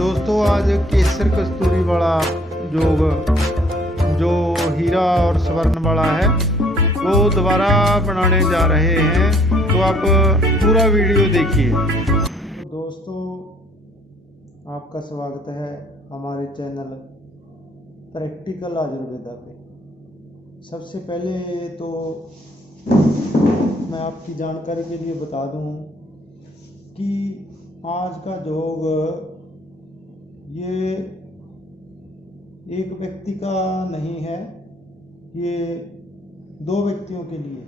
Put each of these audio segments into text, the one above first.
दोस्तों आज केसर कस्तूरी वाला योग जो हीरा और स्वर्ण वाला है वो दोबारा बनाने जा रहे हैं, तो आप पूरा वीडियो देखिए। दोस्तों आपका स्वागत है हमारे चैनल प्रैक्टिकल आयुर्वेदा पे। सबसे पहले तो मैं आपकी जानकारी के लिए बता दूं कि आज का योग ये एक व्यक्ति का नहीं है, ये दो व्यक्तियों के लिए।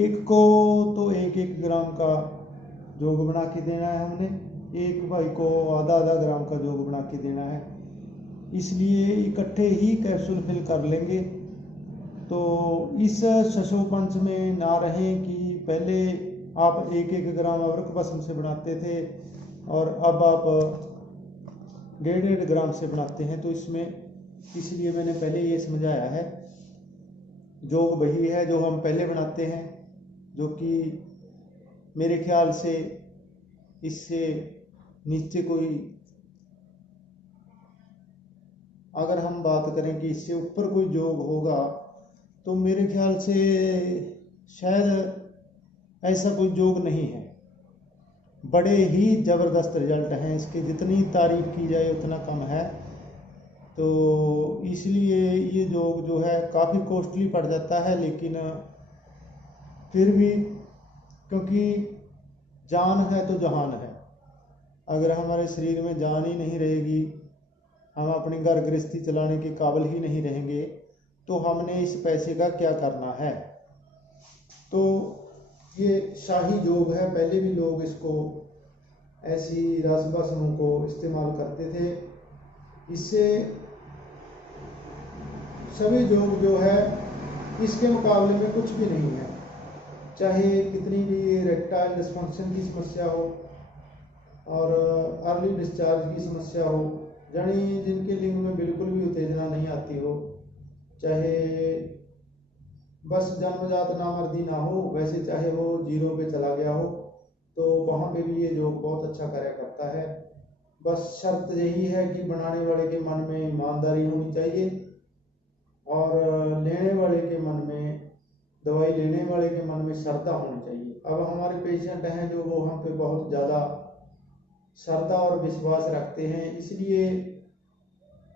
एक को तो 1-1 ग्राम का योग बना के देना है हमने, एक भाई को आधा ग्राम का योग बना के देना है। इसलिए इकट्ठे ही कैप्सूल फिल कर लेंगे। तो इस शशोपंच में ना रहें कि पहले आप 1-1 ग्राम अवरक भस्म से बनाते थे और अब आप 1.5 ग्राम से बनाते हैं। तो इसलिए मैंने पहले ये समझाया है, योग वही है जो हम पहले बनाते हैं, जो कि मेरे ख्याल से इससे नीचे कोई, अगर हम बात करें कि इससे ऊपर कोई योग होगा तो मेरे ख्याल से शायद ऐसा कोई योग नहीं है। बड़े ही ज़बरदस्त रिजल्ट हैं इसके, जितनी तारीफ की जाए उतना कम है। तो इसलिए ये योग जो है काफ़ी कॉस्टली पड़ जाता है, लेकिन फिर भी क्योंकि जान है तो जहान है। अगर हमारे शरीर में जान ही नहीं रहेगी, हम अपनी घर गृहस्थी चलाने के काबिल ही नहीं रहेंगे, तो हमने इस पैसे का क्या करना है। तो ये शाही योग है, पहले भी लोग इसको ऐसी रासभस्मों को इस्तेमाल करते थे। इससे सभी योग जो है इसके मुकाबले में कुछ भी नहीं है। चाहे कितनी भी इरेक्टाइल डिस्फंक्शन की समस्या हो और अर्ली डिस्चार्ज की समस्या हो, यानी जिनके लिंग में बिल्कुल भी उत्तेजना नहीं आती हो, चाहे बस जन्मजात नामर्दी ना हो, वैसे चाहे वो 0 पे चला गया हो, तो वहाँ पे भी ये योग बहुत अच्छा कार्य करता है। बस शर्त यही है कि बनाने वाले के मन में ईमानदारी होनी चाहिए और लेने वाले के मन में, दवाई लेने वाले के मन में श्रद्धा होनी चाहिए। अब हमारे पेशेंट हैं जो वो हम पे बहुत ज़्यादा श्रद्धा और विश्वास रखते हैं, इसलिए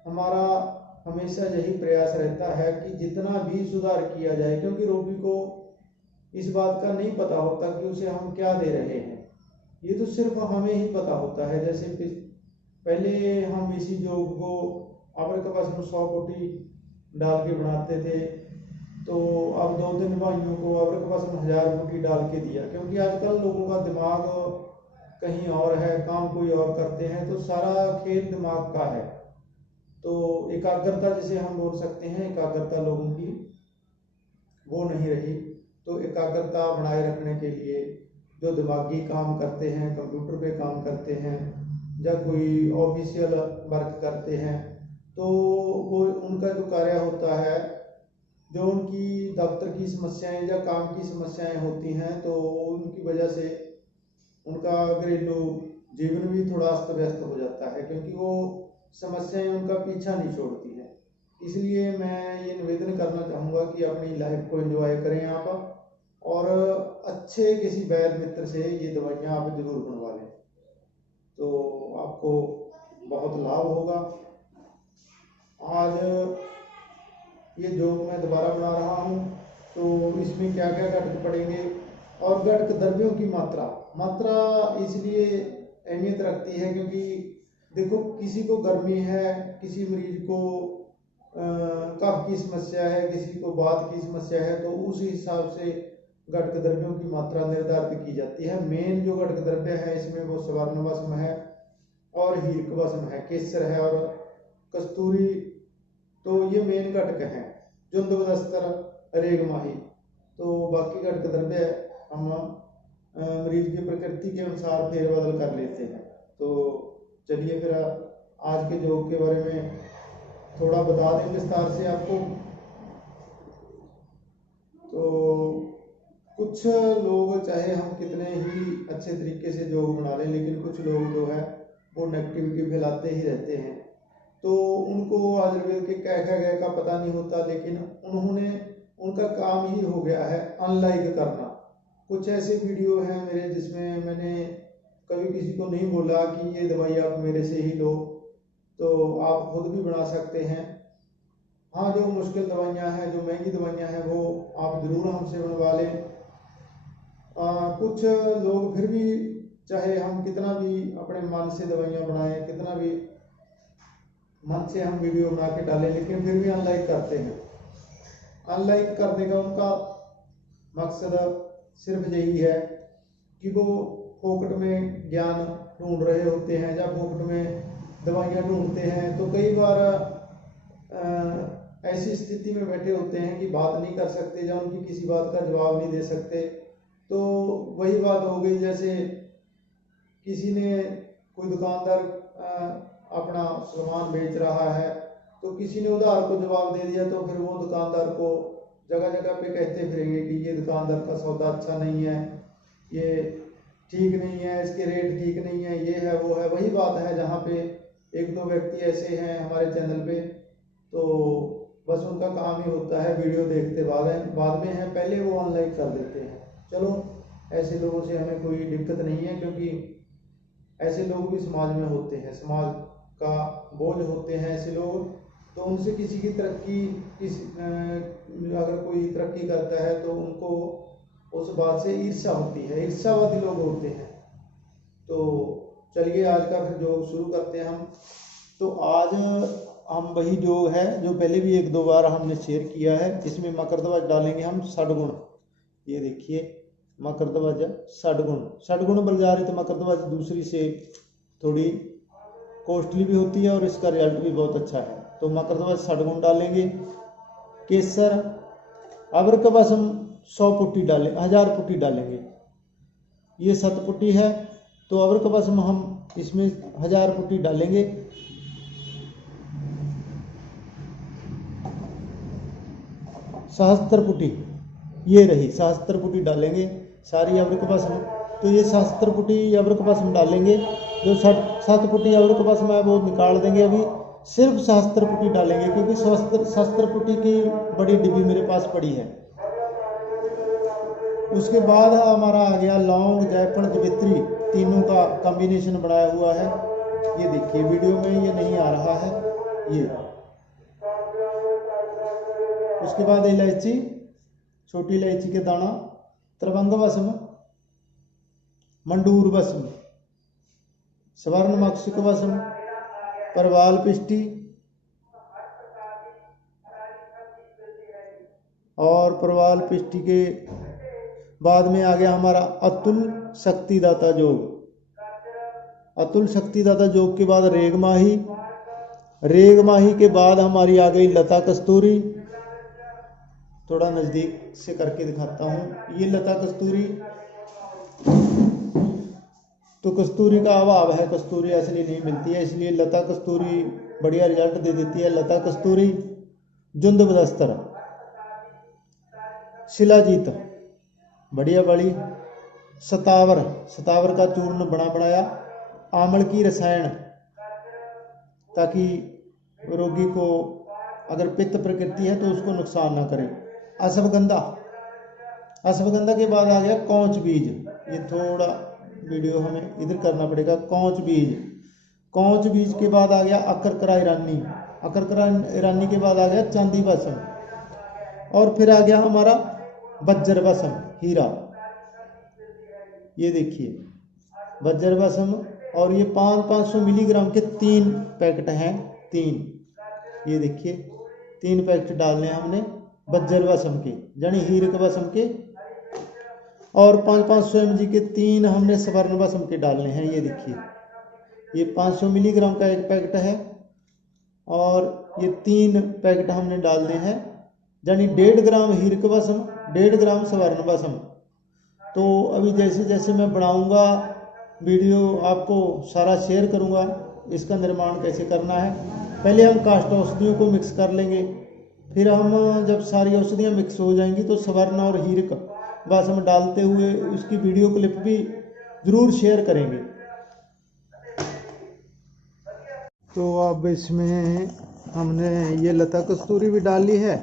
हमारा हमेशा यही प्रयास रहता है कि जितना भी सुधार किया जाए, क्योंकि रोगी को इस बात का नहीं पता होता कि उसे हम क्या दे रहे हैं, ये तो सिर्फ हमें ही पता होता है। जैसे पहले हम इसी योग को अवरक भस्म 100 कोटि डाल के बनाते थे, तो अब 2-3 भाइयों को अवरक भस्म 1000 कोटि डाल के दिया, क्योंकि आजकल लोगों का दिमाग कहीं और है, काम कोई और करते हैं, तो सारा खेल दिमाग का है। तो एकाग्रता जिसे हम बोल सकते हैं, एकाग्रता लोगों की वो नहीं रही। तो एकाग्रता बनाए रखने के लिए जो दिमागी काम करते हैं, कंप्यूटर पे काम करते हैं या कोई ऑफिशियल वर्क करते हैं, तो वो उनका जो कार्य होता है, जो उनकी दफ्तर की समस्याएं या काम की समस्याएं होती हैं, तो उनकी वजह से उनका घरेलू जीवन भी थोड़ा अस्त व्यस्त हो जाता है, क्योंकि वो समस्याएं उनका पीछा नहीं छोड़ती हैं। इसलिए मैं ये निवेदन करना चाहूँगा कि अपनी लाइफ को एंजॉय करें आप, और अच्छे किसी वैद्य मित्र से ये दवाइयाँ आप जरूर बनवा लें, तो आपको बहुत लाभ होगा। आज ये जो मैं दोबारा बना रहा हूँ, तो इसमें क्या क्या घटक पड़ेंगे और घटक द्रव्यों की मात्रा इसलिए अहमियत रखती है, क्योंकि देखो किसी को गर्मी है, किसी मरीज को कफ की समस्या है, किसी को वात की समस्या है, तो उस हिसाब से घटक द्रव्यों की मात्रा निर्धारित की जाती है। मेन जो घटक द्रव्य है इसमें वो स्वर्ण भस्म है और हीरक भस्म है, केसर है और कस्तूरी, तो ये मेन घटक हैं। जुंदबदस्तर, रेगमाही, तो बाकी घटक द्रव्य हम मरीज की प्रकृति के अनुसार फेरबदल कर लेते हैं। तो चलिए फिर आज के योग के बारे में थोड़ा बता दें विस्तार से आपको। तो कुछ लोग, चाहे हम कितने ही अच्छे तरीके से योग बना लें, लेकिन कुछ लोग जो है वो नेगेटिविटी फैलाते ही रहते हैं। तो उनको आयुर्वेद के क्या क्या गए का पता नहीं होता, लेकिन उनका काम ही हो गया है अनलाइक करना। कुछ ऐसे वीडियो हैं मेरे जिसमें मैंने कभी किसी को नहीं बोला कि ये दवाई आप मेरे से ही लो, तो आप खुद भी बना सकते हैं। हाँ, जो मुश्किल दवाइयाँ हैं, जो महंगी दवाइयाँ हैं, वो आप ज़रूर हमसे बनवा लें। कुछ लोग फिर भी, चाहे हम कितना भी अपने मन से दवाइयाँ बनाएं, कितना भी मन से हम वीडियो बना के डालें, लेकिन फिर भी अनलाइक करते हैं। अनलाइक करने का उनका मकसद सिर्फ यही है कि वो फोकट में ज्ञान ढूंढ रहे होते हैं या फोकट में दवाइयाँ ढूंढते हैं। तो कई बार ऐसी स्थिति में बैठे होते हैं कि बात नहीं कर सकते या उनकी किसी बात का जवाब नहीं दे सकते। तो वही बात हो गई, जैसे किसी ने, कोई दुकानदार अपना सामान बेच रहा है, तो किसी ने उधार को जवाब दे दिया, तो फिर वो दुकानदार को जगह जगह पे कहते फिरेंगे कि ये दुकानदार का सौदा अच्छा नहीं है, ये ठीक नहीं है, इसके रेट ठीक नहीं है, ये है वो है। वही बात है जहाँ पे एक दो व्यक्ति ऐसे हैं हमारे चैनल पे, तो बस उनका काम ही होता है वीडियो देखते बाद में है, पहले वो अनलाइक कर देते हैं। चलो, ऐसे लोगों से हमें कोई दिक्कत नहीं है, क्योंकि ऐसे लोग भी समाज में होते हैं, समाज का बोझ होते हैं ऐसे लोग। तो उनसे किसी की तरक्की, अगर कोई तरक्की करता है तो उनको उस बात से ईर्ष्या होती है, ईर्ष्यावादी लोग होते हैं। तो चलिए आज का फिर योग शुरू करते हैं हम। तो आज हम वही योग है जो पहले भी एक दो बार हमने शेयर किया है। इसमें मकरध्वज डालेंगे हम षडगुण। ये देखिए, मकरध्वज षडगुण बलजारित मकरध्वज दूसरी से थोड़ी कॉस्टली भी होती है और इसका रिजल्ट भी बहुत अच्छा है। तो मकरध्वज षडगुण डालेंगे। केसर अबरकवसम 100 पुट्टी डालें, 1000 पुट्टी डालेंगे। ये 7 पुट्टी है, तो अबरकवसम हम इसमें 1000 पुट्टी डालेंगे। सहस्त्र पुटी, ये रही सहस्त्र पुटी डालेंगे सारी अबरकवसम। तो ये सहस्त्र पुटी अबरकवसम डालेंगे। जो 7 पुटी अबरकवसम है वो निकाल देंगे। अभी सिर्फ सहस्त्र पुटी डालेंगे, क्योंकि सहस्त्र पुटी की बड़ी डिब्बी मेरे पास पड़ी है। उसके बाद हमारा आ गया लौंग, जायफल, जवित्री, तीनों का कॉम्बिनेशन बनाया हुआ है। ये देखिए, वीडियो में ये नहीं आ रहा है ये। उसके बाद इलायची, छोटी इलायची के दाना, त्रिभंग भस्म, मंडूर भस्म, स्वर्ण मक्षिक भस्म, परवाल पिष्टी, और परवाल पिष्टी के बाद में आ गया हमारा अतुल शक्तिदाता योग। अतुल शक्तिदाता योग के बाद रेगमाही, रेगमाही के बाद हमारी आ गई लता कस्तूरी। थोड़ा नज़दीक से करके दिखाता हूँ। ये लता कस्तूरी, तो कस्तूरी का अभाव है, कस्तूरी असली नहीं मिलती है, इसलिए लता कस्तूरी बढ़िया रिजल्ट दे देती है। लता कस्तूरी, जुंद बदस्तर, शिलाजीत बढ़िया बड़ी, सतावर, सतावर का चूर्ण बना बनाया, आमल की रसायन, ताकि रोगी को अगर पित्त प्रकृति है तो उसको नुकसान ना करे। अश्वगंधा, अश्वगंधा के बाद आ गया कौच बीज। ये थोड़ा वीडियो हमें इधर करना पड़ेगा। कौच बीज, कौच बीज के बाद आ गया अकरकरा ईरानी, अकरकरा ईरानी के बाद आ गया चांदी भस्म, और फिर आ गया हमारा बज्जर भस्म, हीरा। ये देखिए बज्जर भस्म, और ये 500 मिलीग्राम के 3 पैकेट हैं, 3। ये देखिए 3 पैकेट डालने हैं हमने बज्जर भस्म के, यानी हीरक भस्म के, और 500 mg के 3 हमने स्वर्ण भस्म के डालने हैं। ये देखिए, ये 500 मिलीग्राम का एक पैकेट है, और ये 3 पैकेट हमने डालने हैं, यानी 1.5 ग्राम हीरक भस्म, 1.5 ग्राम स्वर्ण भस्म। तो अभी जैसे जैसे मैं बनाऊंगा वीडियो आपको सारा शेयर करूंगा, इसका निर्माण कैसे करना है। पहले हम काष्ठ औषधियों को मिक्स कर लेंगे, फिर हम जब सारी औषधियाँ मिक्स हो जाएंगी तो स्वर्ण और हीरक भस्म डालते हुए उसकी वीडियो क्लिप भी ज़रूर शेयर करेंगे। तो अब इसमें हमने ये लता कस्तूरी भी डाल ली है,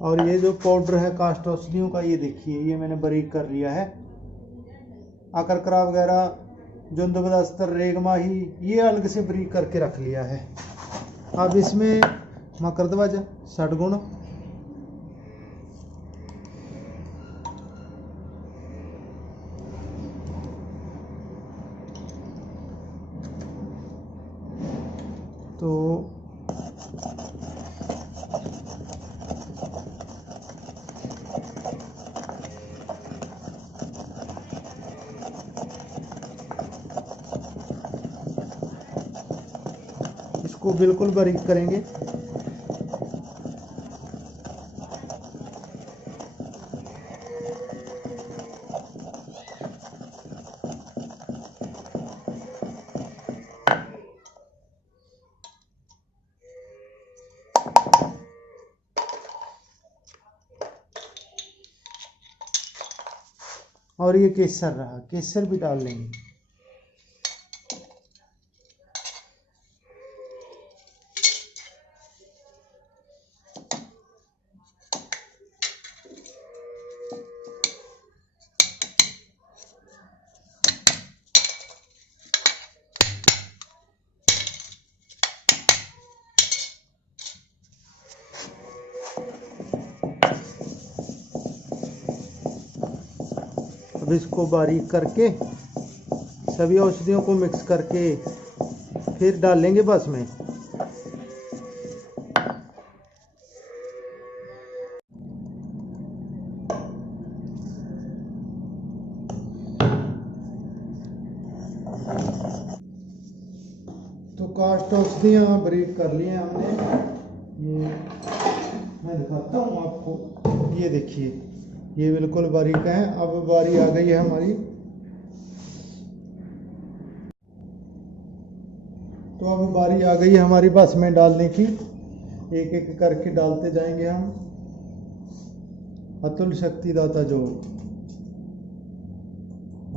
और ये जो पाउडर है कास्ट औषधियों का, ये देखिए ये मैंने बारीक कर लिया है। आकरकरा वगैरह, जोंदोबदास्तर, रेगमाही, ये अलग से बारीक करके रख लिया है। अब इसमें मकरध्वज, षडगुण, तो इसको बिल्कुल बारीक करेंगे। और ये केसर रहा, केसर भी डाल लेंगे। अब इसको बारीक करके सभी औषधियों को मिक्स करके फिर डाल लेंगे बस में। तो कास्ट औषधियाँ बारीक कर लिए हमने। ये मैं दिखाता हूँ आपको, ये देखिए ये बिल्कुल बारीक है। अब बारी आ गई है हमारी, तो अब बारी आ गई है हमारी बस में डालने की। एक एक करके डालते जाएंगे हम। अतुल शक्तिदाता जो,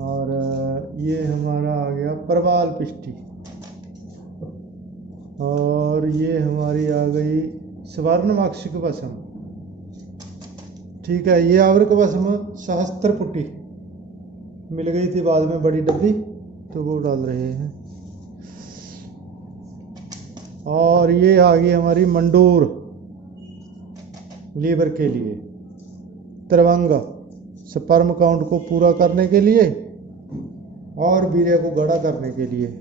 और ये हमारा आ गया प्रवाल पिष्टी, और ये हमारी आ गई स्वर्ण माक्षिक भस्म। ठीक है, ये आवृक भस्म सहस्त्र पुटी मिल गई थी बाद में बड़ी डब्बी, तो वो डाल रहे हैं। और ये आ गई हमारी मंडूर लीवर के लिए, त्रिवंग स्पर्म काउंट को पूरा करने के लिए और वीर्य को गाढ़ा करने के लिए।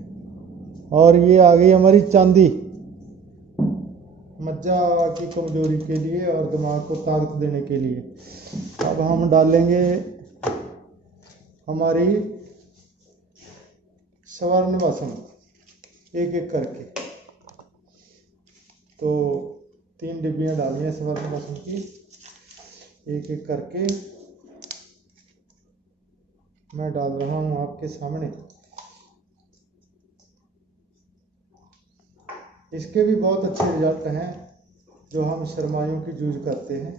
और ये आ गई हमारी चांदी, मज्जा की कमजोरी के लिए और दिमाग को ताकत देने के लिए। अब हम डालेंगे हमारी स्वर्ण भस्म एक एक करके। तो 3 डिब्बियाँ डाली हैं स्वर्ण भस्म की, एक एक करके मैं डाल रहा हूँ आपके सामने। इसके भी बहुत अच्छे रिजल्ट हैं जो हम सरमाइयों की यूज करते हैं।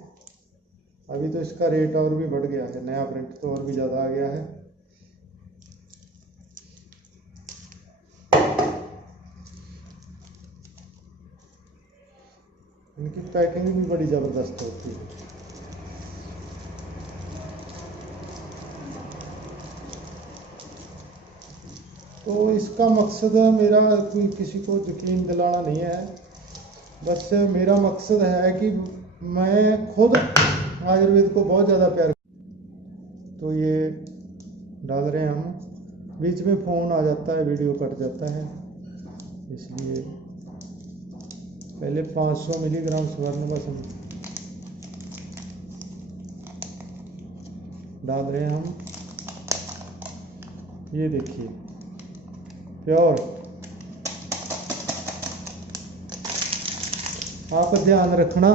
अभी तो इसका रेट और भी बढ़ गया है, नया प्रिंट तो और भी ज़्यादा आ गया है। इनकी पैकिंग भी बड़ी ज़बरदस्त होती है। तो इसका मकसद मेरा कोई किसी को यकीन दिलाना नहीं है, बस मेरा मकसद है कि मैं खुद आयुर्वेद को बहुत ज़्यादा प्यार। तो ये डाल रहे हैं हम, बीच में फ़ोन आ जाता है, वीडियो कट जाता है, इसलिए पहले 500 मिलीग्राम स्वर्ण भस्म डाल रहे हैं हम। ये देखिए प्योर। आप ध्यान रखना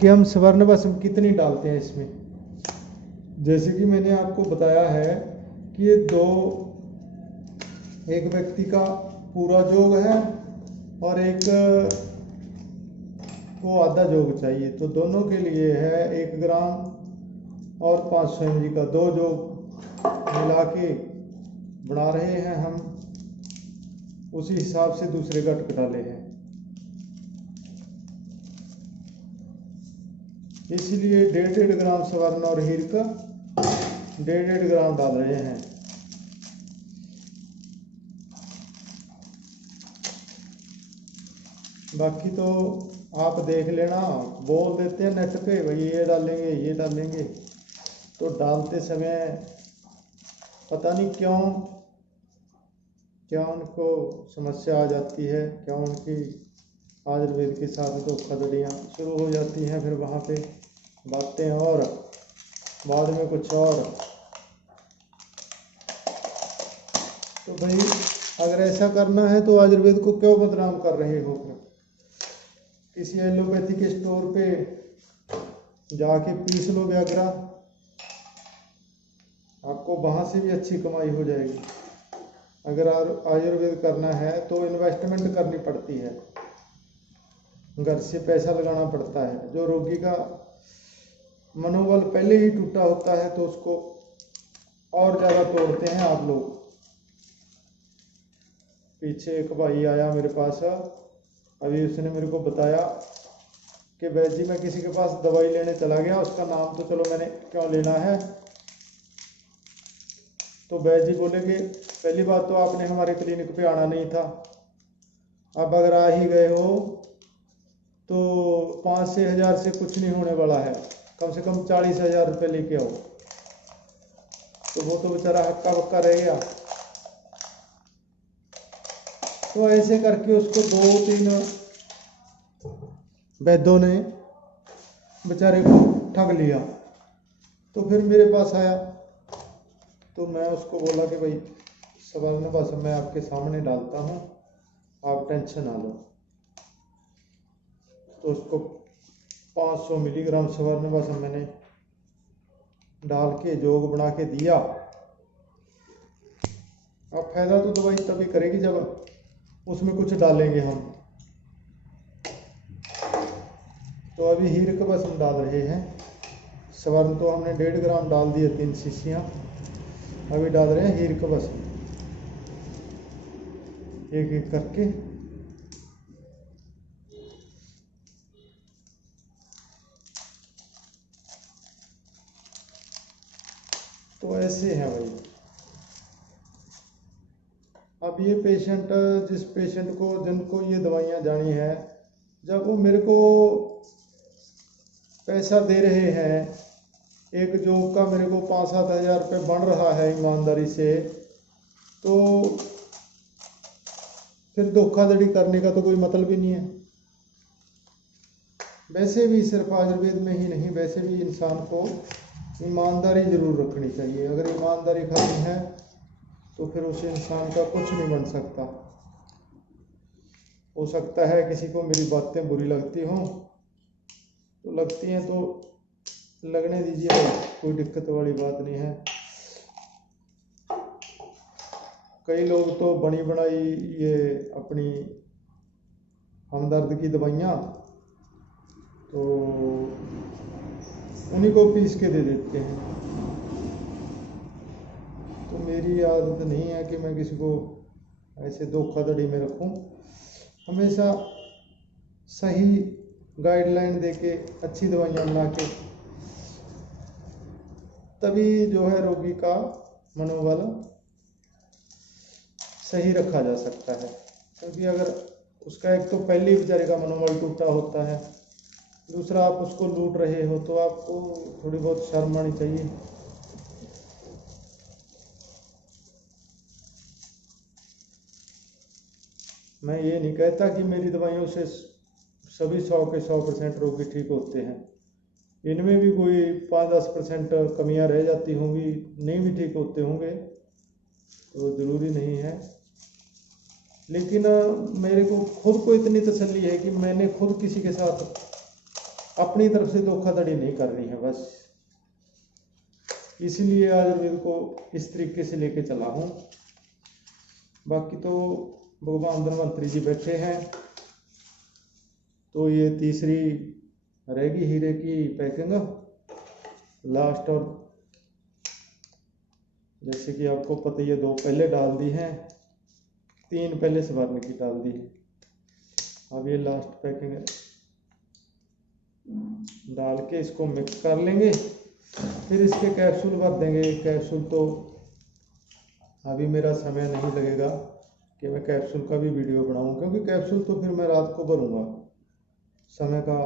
कि हम स्वर्ण भस्म कितनी डालते हैं इसमें। जैसे कि मैंने आपको बताया है कि ये एक व्यक्ति का पूरा जोग है और एक को आधा जोग चाहिए, तो दोनों के लिए है 1 ग्राम और 500 mg का 2 जोग मिला के बना रहे हैं हम। उसी हिसाब से दूसरे घटक डाले हैं। इसलिए 1.5 ग्राम स्वर्ण और हीर का 1.5 ग्राम डाल रहे हैं। बाकी तो आप देख लेना, बोल देते हैं नेट पे भाई ये डालेंगे ये डालेंगे, तो डालते समय पता नहीं क्यों क्या उनको समस्या आ जाती है, क्या उनकी आयुर्वेद के साथ धोखाधड़ियाँ शुरू हो जाती हैं, फिर वहाँ पे बातें और बाद में कुछ और। तो भाई अगर ऐसा करना है तो आयुर्वेद को क्यों बदनाम कर रहे हो? किसी एलोपैथिक स्टोर पे जाके पीस लो व्याग्रा, आपको वहाँ से भी अच्छी कमाई हो जाएगी। अगर आयुर्वेद करना है तो इन्वेस्टमेंट करनी पड़ती है, घर से पैसा लगाना पड़ता है। जो रोगी का मनोबल पहले ही टूटा होता है तो उसको और ज़्यादा तोड़ते हैं आप लोग। पीछे एक भाई आया मेरे पास, अभी उसने मेरे को बताया कि वैद्य जी मैं किसी के पास दवाई लेने चला गया, उसका नाम तो चलो मैंने क्यों लेना है, तो वैद्य जी बोले कि पहली बात तो आपने हमारे क्लिनिक पे आना नहीं था, अब अगर आ ही गए हो तो 5-6 हज़ार से कुछ नहीं होने वाला है, कम से कम 40,000 रुपये लेके आओ। तो वो तो बेचारा हक्का बक्का रह गया। तो ऐसे करके उसको 2-3 वैद्यों ने बेचारे को ठग लिया। तो फिर मेरे पास आया, तो मैं उसको बोला कि भाई सवाल बस मैं आपके सामने डालता हूँ, आप टेंशन ना लो। तो उसको 500 मिलीग्राम स्वर्ण बस मैंने डाल के जोग बना के दिया। अब फायदा तो दवाई तभी करेगी जब उसमें कुछ डालेंगे हम। तो अभी हीर का बस हम डाल रहे हैं। स्वर्ण तो हमने 1.5 ग्राम डाल दिए, 3 शीशियाँ। अभी डाल रहे हैं हीर का बस, एक एक करके। तो ऐसे हैं भाई। अब ये पेशेंट, जिस पेशेंट को जिनको ये दवाइयाँ जानी है, जब वो मेरे को पैसा दे रहे हैं, एक जॉब का मेरे को 5-7 हज़ार रुपये बन रहा है ईमानदारी से, तो फिर धोखाधड़ी करने का तो कोई मतलब ही नहीं है। वैसे भी सिर्फ आयुर्वेद में ही नहीं, वैसे भी इंसान को ईमानदारी जरूर रखनी चाहिए। अगर ईमानदारी खत्म है तो फिर उस इंसान का कुछ नहीं बन सकता। हो सकता है किसी को मेरी बातें बुरी लगती हों, तो लगती हैं तो लगने दीजिए, कोई दिक्कत वाली बात नहीं है। कई लोग तो बनी बनाई ये अपनी हमदर्द की दवाइयाँ तो उन्हीं को पीस के दे देते हैं। तो मेरी आदत नहीं है कि मैं किसी को ऐसे धोखाधड़ी में रखूं। हमेशा सही गाइडलाइन देके अच्छी दवाइयाँ बना के तभी जो है रोगी का मनोबल सही रखा जा सकता है। क्योंकि अगर उसका एक तो पहले ही बेचारे का मनोबल टूटा होता है, दूसरा आप उसको लूट रहे हो, तो आपको थोड़ी बहुत शर्म आनी चाहिए। मैं ये नहीं कहता कि मेरी दवाइयों से सभी 100 के 100% रोगी ठीक होते हैं। इनमें भी कोई 5-10% कमियां रह जाती होंगी, नहीं भी ठीक होते होंगे, तो ज़रूरी नहीं है। लेकिन मेरे को खुद को इतनी तसल्ली है कि मैंने खुद किसी के साथ अपनी तरफ से धोखाधड़ी नहीं करनी है, बस इसलिए आयुर्वेद को इस तरीके से लेके चला हूँ। बाकी तो भगवान धन्वंतरी जी बैठे हैं, तो ये तीसरी रहेगी हीरे की पैकिंग लास्ट। और जैसे कि आपको पता ही है 2 पहले डाल दी हैं, 3 पहले सवारने की डाल दी। अब ये लास्ट पैकिंग डाल के इसको मिक्स कर लेंगे, फिर इसके कैप्सूल भर देंगे। कैप्सूल तो अभी मेरा समय नहीं लगेगा कि मैं कैप्सूल का भी वीडियो बनाऊं, क्योंकि कैप्सूल तो फिर मैं रात को भरूंगा, समय का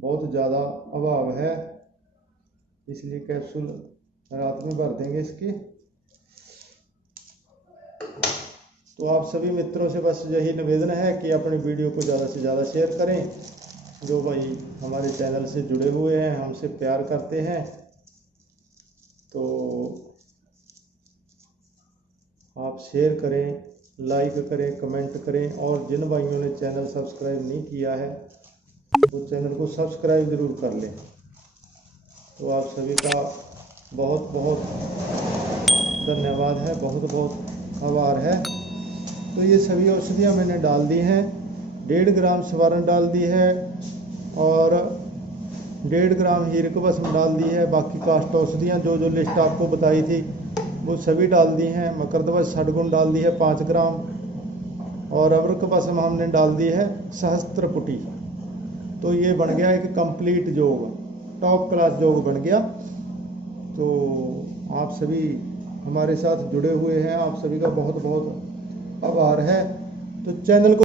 बहुत ज़्यादा अभाव है, इसलिए कैप्सूल रात में भर देंगे इसके। तो आप सभी मित्रों से बस यही निवेदन है कि अपनी वीडियो को ज़्यादा से ज़्यादा शेयर करें। जो भाई हमारे चैनल से जुड़े हुए हैं, हमसे प्यार करते हैं, तो आप शेयर करें, लाइक करें, कमेंट करें, और जिन भाइयों ने चैनल सब्सक्राइब नहीं किया है वो चैनल को सब्सक्राइब ज़रूर कर लें। तो आप सभी का बहुत बहुत धन्यवाद है, बहुत बहुत आभार है। तो ये सभी औषधियाँ मैंने डाल दी हैं। 1.5 ग्राम सवारन डाल दी है और 1.5 ग्राम हीरक भस्म डाल दी है। बाकी काष्ठ औषधियाँ जो जो लिस्ट आपको बताई थी वो सभी डाल दी हैं। मकरध्वज षडगुण डाल दी है 5 ग्राम, और अवर्क भस्म हमने डाल दी है सहस्त्रपुटी। तो ये बन गया एक कंप्लीट योग, टॉप क्लास योग बन गया। तो आप सभी हमारे साथ जुड़े हुए हैं, आप सभी का बहुत बहुत आभार है। तो चैनल को